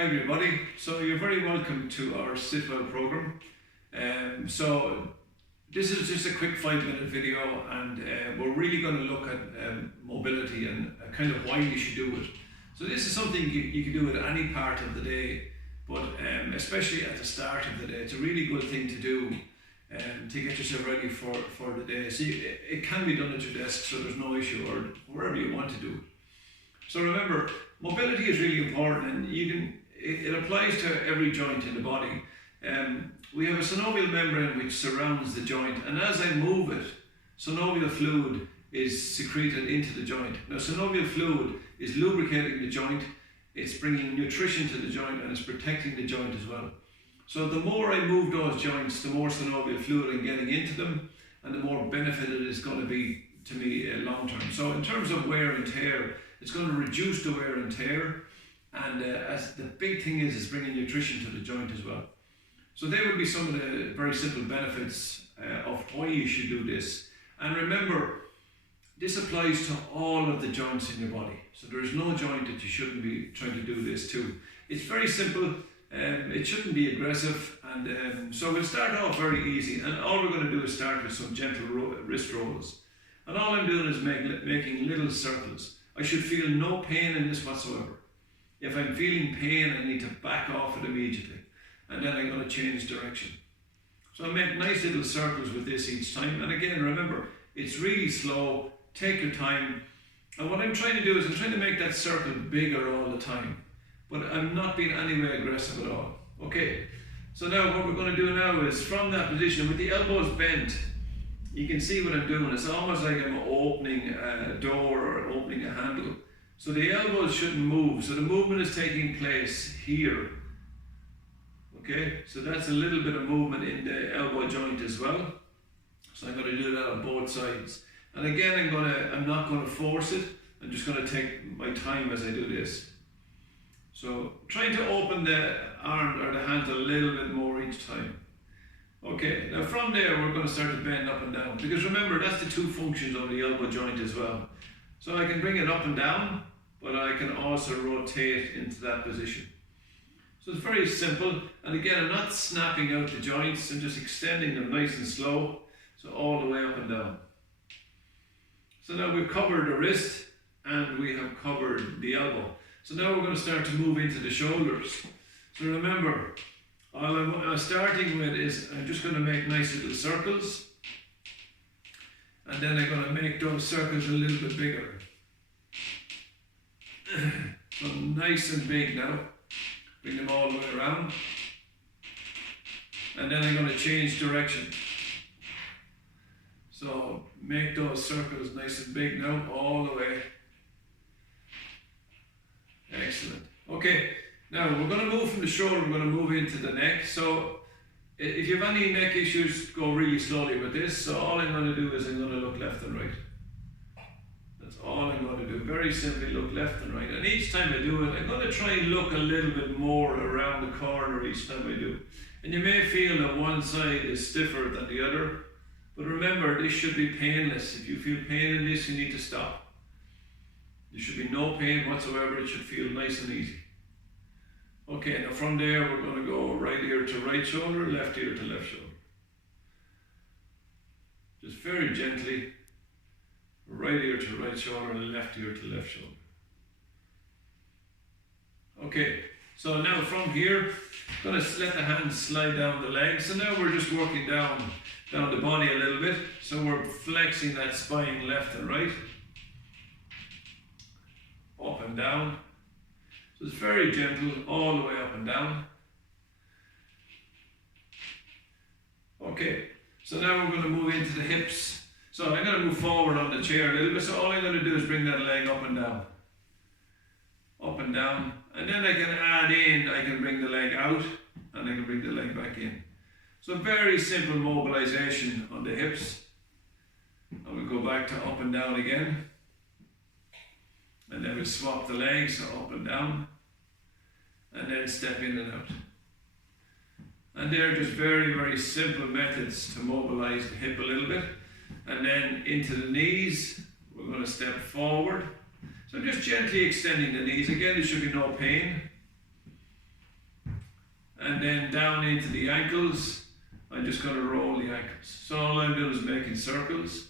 Hi everybody, so you're very welcome to our Sitwell program. So this is just a quick 5-minute video, and we're really going to look at mobility and kind of why you should do it. So this is something you can do at any part of the day, but especially at the start of the day. It's a really good thing to do to get yourself ready for the day. So it can be done at your desk, so there's no issue, or wherever you want to do it. So remember, mobility is really important, and it applies to every joint in the body. We have a synovial membrane which surrounds the joint, and as I move it, synovial fluid is secreted into the joint. Now, synovial fluid is lubricating the joint, it's bringing nutrition to the joint, and it's protecting the joint as well. So the more I move those joints, the more synovial fluid I'm getting into them, and the more benefit it is going to be to me long term. So in terms of wear and tear, it's going to reduce the wear and tear, and as the big thing is bringing nutrition to the joint as well. So they would be some of the very simple benefits of why you should do this. And remember, this applies to all of the joints in your body. So there is no joint that you shouldn't be trying to do this to. It's very simple. It shouldn't be aggressive, and so we'll start off very easy. And all we're going to do is start with some gentle wrist rolls. And all I'm doing is making little circles. I should feel no pain in this whatsoever. If I'm feeling pain, I need to back off it immediately, and then I'm going to change direction. So I make nice little circles with this each time, and again, remember, it's really slow, take your time, and what I'm trying to do is I'm trying to make that circle bigger all the time, but I'm not being any way aggressive at all. Okay, so now what we're going to do now is from that position, with the elbows bent, you can see what I'm doing. It's almost like I'm opening a door or opening a handle. So the elbows shouldn't move. So the movement is taking place here. Okay, so that's a little bit of movement in the elbow joint as well. So I'm going to do that on both sides. And again, I'm not going to force it. I'm just going to take my time as I do this. So trying to open the arm or the hands a little bit more each time. Okay, now from there we're going to start to bend up and down, because remember, that's the two functions of the elbow joint as well. So I can bring it up and down, but I can also rotate into that position. So it's very simple, and again, I'm not snapping out the joints, I'm just extending them nice and slow, so all the way up and down. So now we've covered the wrist and we have covered the elbow. So now we're going to start to move into the shoulders. So remember, all I'm starting with is I'm just going to make nice little circles, and then I'm going to make those circles a little bit bigger. So nice and big now. Bring them all the way around. And then I'm going to change direction. So make those circles nice and big now, all the way. Excellent. Okay. Now we're going to move from the shoulder, we're going to move into the neck. So if you have any neck issues, go really slowly with this. So all I'm going to do is I'm going to look left and right. That's all I'm going to do. Very simply look left and right. And each time I do it, I'm going to try and look a little bit more around the corner each time I do. And you may feel that one side is stiffer than the other. But remember, this should be painless. If you feel pain in this, you need to stop. There should be no pain whatsoever. It should feel nice and easy. Okay, now from there we're going to go right ear to right shoulder, left ear to left shoulder. Just very gently, right ear to right shoulder and left ear to left shoulder. Okay, so now from here, I'm going to let the hands slide down the legs. So now we're just working down the body a little bit. So we're flexing that spine left and right, up and down. So it's very gentle, all the way up and down. Okay, so now we're going to move into the hips. So I'm going to move forward on the chair a little bit. So all I'm going to do is bring that leg up and down. Up and down. And then I can add in, I can bring the leg out, and I can bring the leg back in. So very simple mobilization on the hips. And we'll go back to up and down again. And then we'll swap the legs, so up and down, and then step in and out. And they're just very, very simple methods to mobilize the hip a little bit. And then into the knees, we're going to step forward. So just gently extending the knees. Again, there should be no pain. and then down into the ankles. I'm just going to roll the ankles. So all I'm doing is making circles.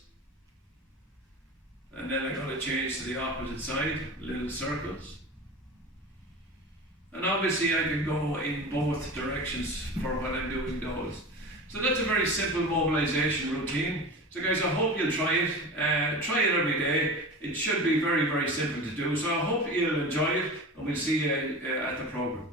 And then I'm going to change to the opposite side, little circles. And obviously I can go in both directions for when I'm doing those. So that's a very simple mobilization routine. So guys, I hope you'll try it. Try it every day. It should be very, very simple to do. So I hope you'll enjoy it, and we'll see you at the program.